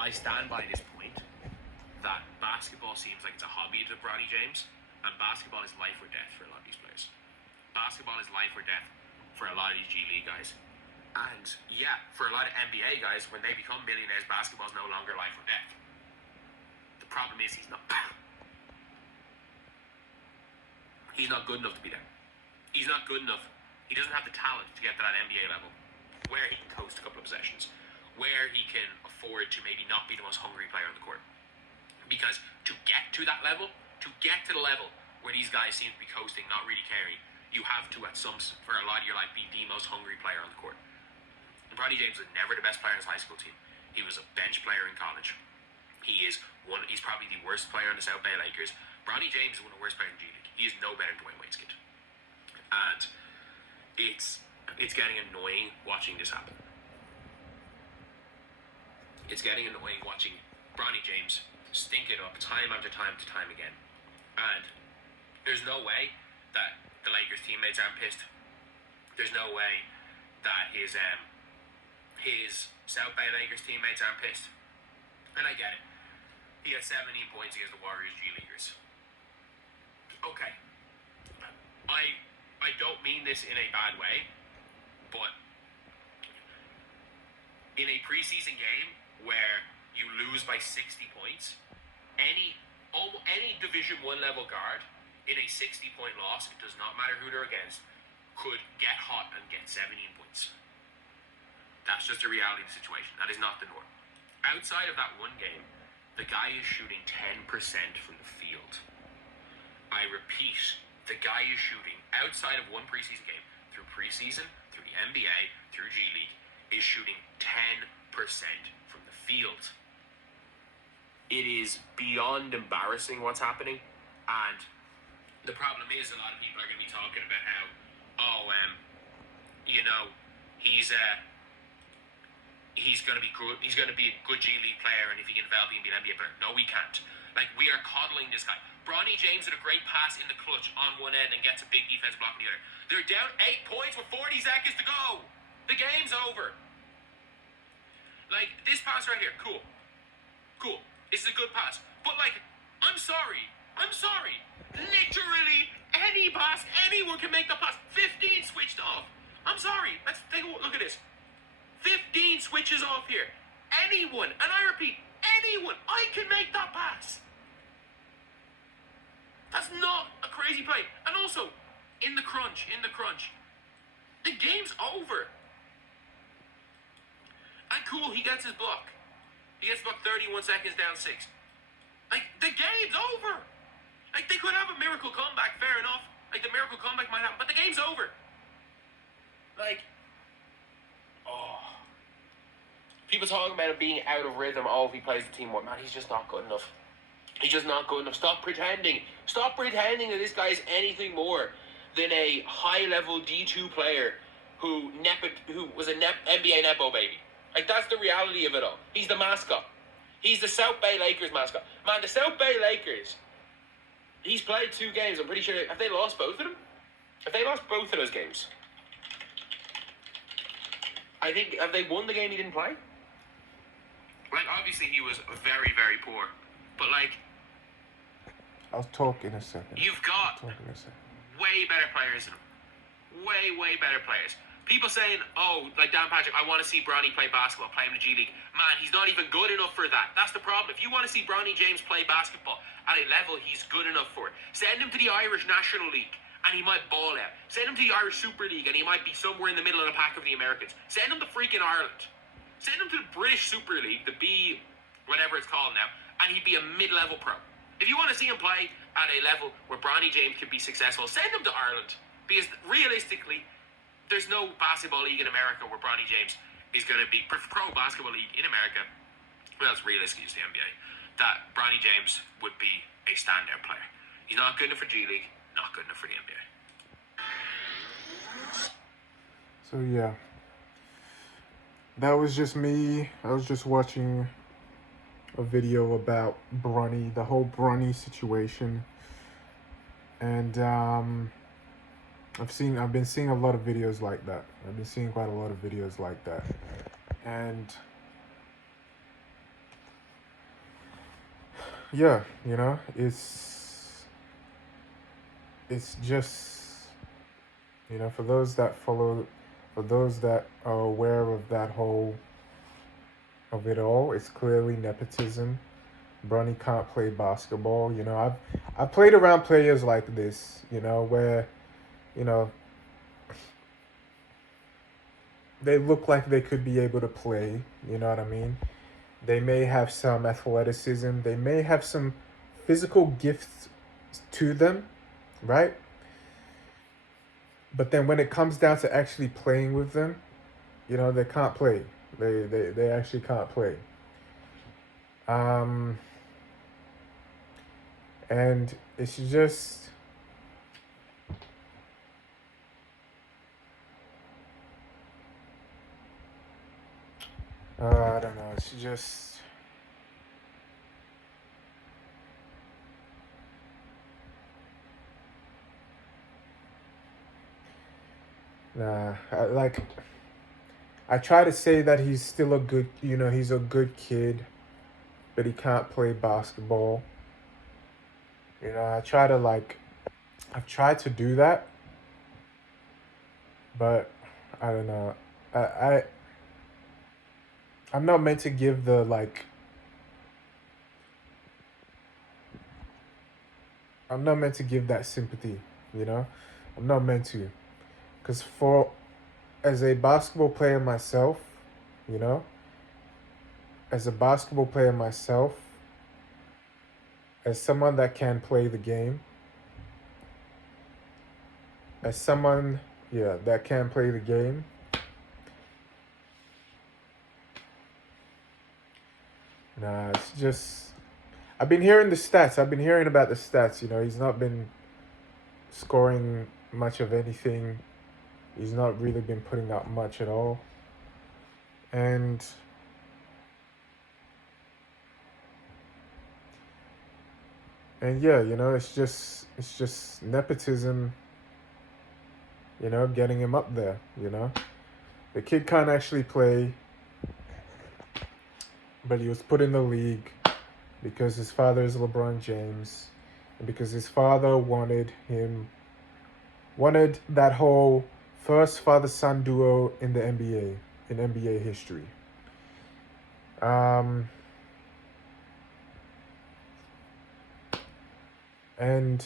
I stand by this point that basketball seems like it's a hobby to Bronny James, and basketball is life or death for a lot of these players. Basketball is life or death for a lot of these G League guys. And yeah, for a lot of NBA guys, when they become millionaires, basketball is no longer life or death. The problem is he's not good enough to be there. He's not good enough. He doesn't have the talent to get to that NBA level where he can coast a couple of possessions, where he can afford to maybe not be the most hungry player on the court. Because to get to that level, to get to the level where these guys seem to be coasting, not really caring, you have to, for a lot of your life, be the most hungry player on the court. And Bronny James was never the best player in his high school team. He was a bench player in college. He's probably the worst player on the South Bay Lakers. Bronny James is one of the worst players in G League. He is no better than Dwayne Wade's kid. And it's getting annoying watching this happen. It's getting annoying watching Bronny James stink it up time after time to time again. And there's no way that the Lakers teammates aren't pissed. There's no way that his South Bay Lakers teammates aren't pissed. And I get it. He had 17 points against the Warriors G Leaguers. Okay. I don't mean this in a bad way, but in a preseason game where you lose by 60 points, any Division I level guard in a 60-point loss, it does not matter who they're against, could get hot and get 17 points. That's just the reality of the situation. That is not the norm. Outside of that one game, the guy is shooting 10% from the field. I repeat, the guy is shooting, outside of one preseason game, through preseason, through the NBA, through G League, is shooting 10% from the field. It is beyond embarrassing what's happening, and the problem is a lot of people are going to be talking about how, he's going to be good. He's going to be a good G League player, and if he can develop, he can be an NBA player. No, we can't. Like, we are coddling this guy. Bronny James had a great pass in the clutch on one end and gets a big defense block on the other. They're down 8 points with 40 seconds to go. The game's over. Like, this pass right here, cool. This is a good pass. But, like, I'm sorry. Literally, any pass, anyone can make the pass. 15 switched off. I'm sorry. Let's take a look at this. 15 switches off here. Anyone, and I repeat, anyone, I can make that pass. That's not a crazy play. And also, in the crunch, the game's over. And cool, he gets his block. He gets blocked 31 seconds down 6. Like, the game's over. Like, they could have a miracle comeback, fair enough. Like, the miracle comeback might happen, but the game's over. Like, people talking about him being out of rhythm. If he plays the team, man, he's just not good enough. He's just not good enough. Stop pretending that this guy is anything more than a high-level D2 player who was a NBA Nepo baby. Like, that's the reality of it all. He's the mascot. He's the South Bay Lakers mascot. Man, the South Bay Lakers, he's played 2 games. I'm pretty sure. Have they lost both of them? Have they lost both of those games? I think, have they won the game he didn't play? Like, obviously he was very, very poor. But, like, I'll talk in a second. You've got way better players than him. Way better players. People saying, like Dan Patrick, I want to see Bronny play basketball, play in the G League. Man, he's not even good enough for that. That's the problem. If you want to see Bronny James play basketball at a level he's good enough for, send him to the Irish National League and he might ball out. Send him to the Irish Super League and he might be somewhere in the middle of the pack of the Americans. Send him to freaking Ireland. Send him to the British Super League, the B, whatever it's called now, and he'd be a mid-level pro. If you want to see him play at a level where Bronny James can be successful, send him to Ireland. Because realistically, there's no basketball league in America where Bronny James is going to be pro basketball league in America. Well, it's realistically just the NBA. That Bronny James would be a standout player. He's not good enough for G League, not good enough for the NBA. So yeah, that was just me. I was just watching a video about Bronny, the whole Bronny situation, and I've been seeing a lot of videos like that. I've been seeing quite a lot of videos like that, and yeah, it's just, for those that follow, for those that are aware of that whole of it all, it's clearly nepotism. Bronny can't play basketball. I've played around players like this, where, you know, they look like they could be able to play, you know what I mean? They may have some athleticism, they may have some physical gifts to them, right? But then when it comes down to actually playing with them, they can't play. They actually can't play. Um, and it's just, I don't know. It's just, nah. I try to say that he's still a good, he's a good kid, but he can't play basketball. I try to I've tried to do that, but I don't know. I, I I'm not meant to give the I'm not meant to give that sympathy, you know? I'm not meant to. Cuz for as a basketball player myself, you know, as a basketball player myself, as someone that can play the game, as someone, yeah, that can play the game, nah, it's just I've been hearing the stats. I've been hearing about the stats, he's not been scoring much of anything. He's not really been putting out much at all. And yeah, it's just nepotism, getting him up there. The kid can't actually play, but he was put in the league because his father is LeBron James, and because his father wanted that whole first father-son duo in the NBA, in NBA history. Um, and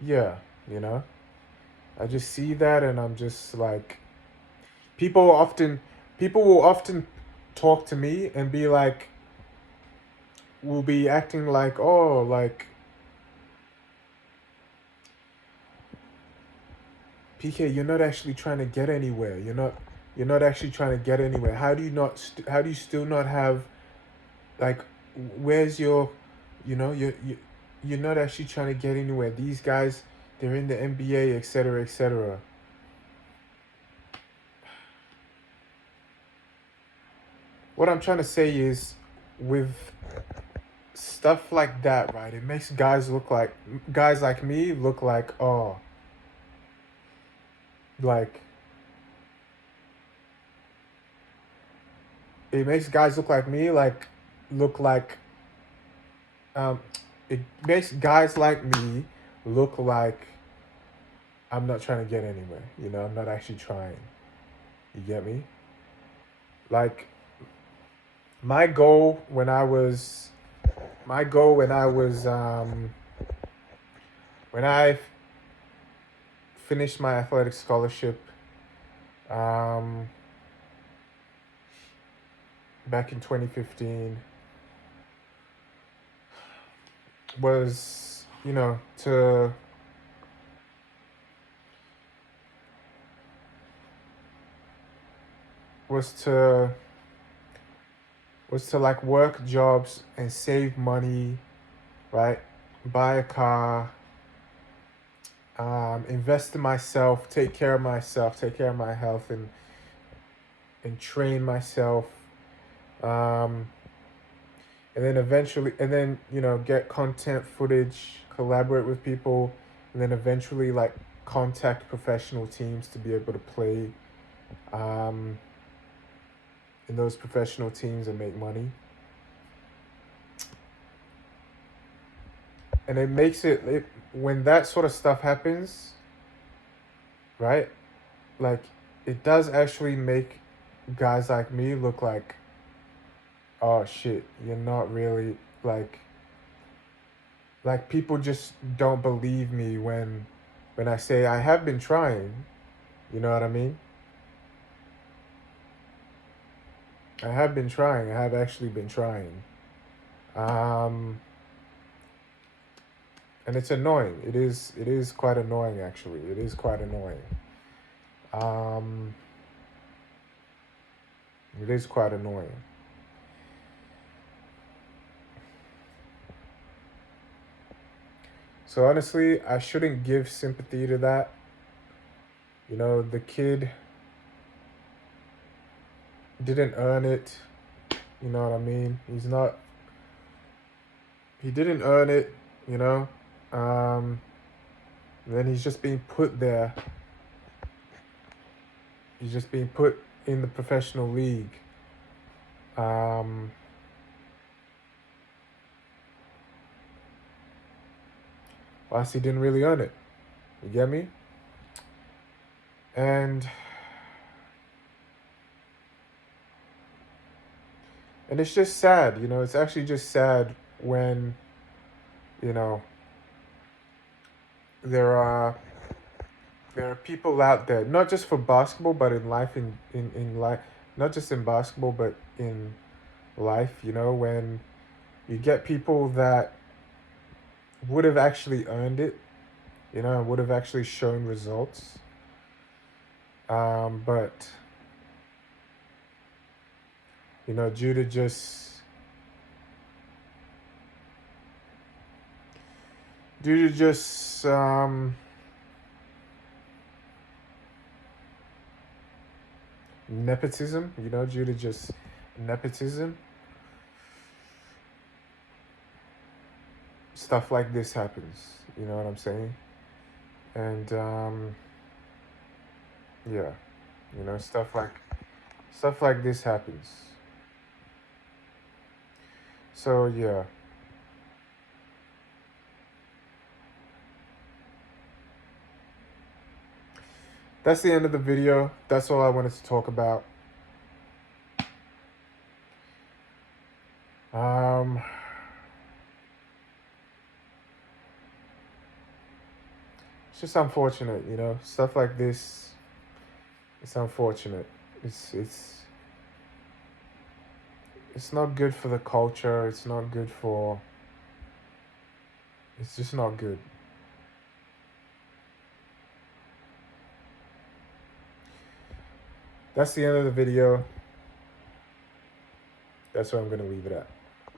yeah, you know, I just see that and I'm just like, people often, people will often talk to me and be like, will be acting like, oh, like, PK, you're not actually trying to get anywhere. You're not actually trying to get anywhere. How do you not? How do you still not have, like, where's your, you're not actually trying to get anywhere. These guys, they're in the NBA, etc., etc. What I'm trying to say is, with stuff like that, right? It makes guys like me look like, oh, like, it makes guys look like me look like um it makes guys like me look like I'm not trying to get anywhere. I'm not actually trying. You get me? Like, my goal when I was my goal when I finished my athletic scholarship um back in 2015 was, was to like work jobs and save money, right? Buy a car, invest in myself, take care of myself, take care of my health, and train myself, um, and then eventually, and then get content footage, collaborate with people, and then eventually like contact professional teams to be able to play. Um, in those professional teams and make money. And it makes it when that sort of stuff happens, right? Like, it does actually make guys like me look like, oh shit, you're not really like people just don't believe me when I say I have been trying. You know what I mean? I have been trying. I have actually been trying. And it's annoying. It is quite annoying actually. It is quite annoying. Um it is quite annoying. So honestly, I shouldn't give sympathy to that. You know, the kid didn't earn it. You know what I mean? He didn't earn it, you know? Then he's just being put there. He's just being put in the professional league. Whilst he didn't really earn it. You get me? And it's just sad, you know, it's actually just sad when, you know, there are people out there, not just for basketball, but in life, in life, not just in basketball, but in life, you know, when you get people that would have actually earned it, you know, would have actually shown results. But, you know, due to just nepotism, you know, due to just nepotism, stuff like this happens. You know what I'm saying? And yeah, you know, stuff like this happens. So yeah. That's the end of the video. That's all I wanted to talk about. It's just unfortunate, you know, stuff like this. It's unfortunate. It's not good for the culture. It's not good for. It's just not good. That's the end of the video. That's where I'm going to leave it at.